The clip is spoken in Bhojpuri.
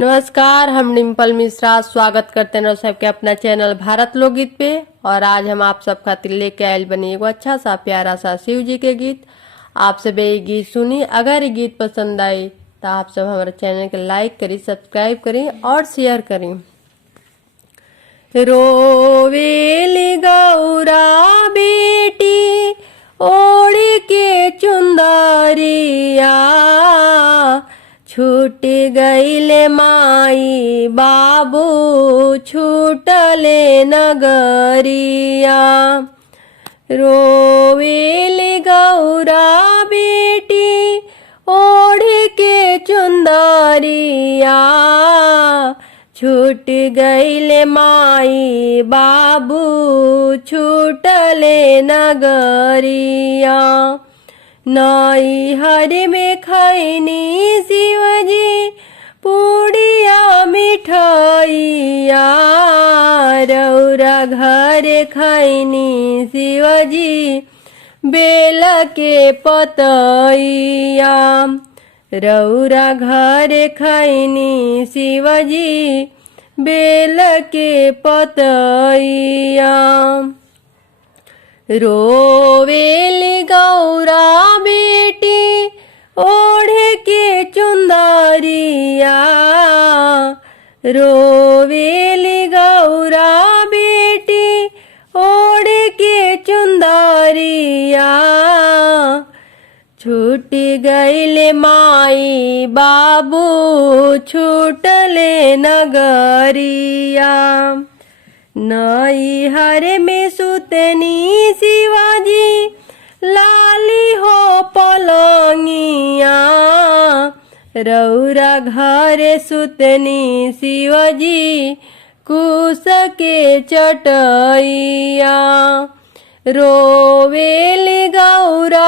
नमस्कार, हम डिम्पल मिश्रा स्वागत करते हैं सबके अपना चैनल भारत लोकगीत पे। और आज हम आप सब खातिर लेके आयल बनी एगो अच्छा सा प्यारा सा शिव जी के गीत। आप सब ये गीत सुनी। अगर ये गीत पसंद आए तो आप सब हमारे चैनल के लाइक करी, सब्सक्राइब करी और शेयर करी। रोवेली गौरा बेटी ओढ़ के चुंदरिया, छूट गईले माई बाबू छूटले नगरिया। रोवेली गौरा बेटी ओढ़ के चुंदरिया, छूट गईले माई बाबू छूटले नगरिया। नई हर में खैनी शिवजी पूड़िया मिठाइया, रौरा घर खैनी शिवजी बेल के पतैया। रौरा घर खैनी शिवजी बेल के पतैया। रोवेली गौरा बेटी ओढ़ के चुंदरिया, रोवेली गौरा बेटी ओढ़ के चुंदरिया, छूट गईले माई बाबू छूटले नगरिया। नई हर में सुतनी शिवाजी लाली हो पलंगिया, रौरा घर सुतनी शिवजी कुश के चटैया। रोवेली गौरा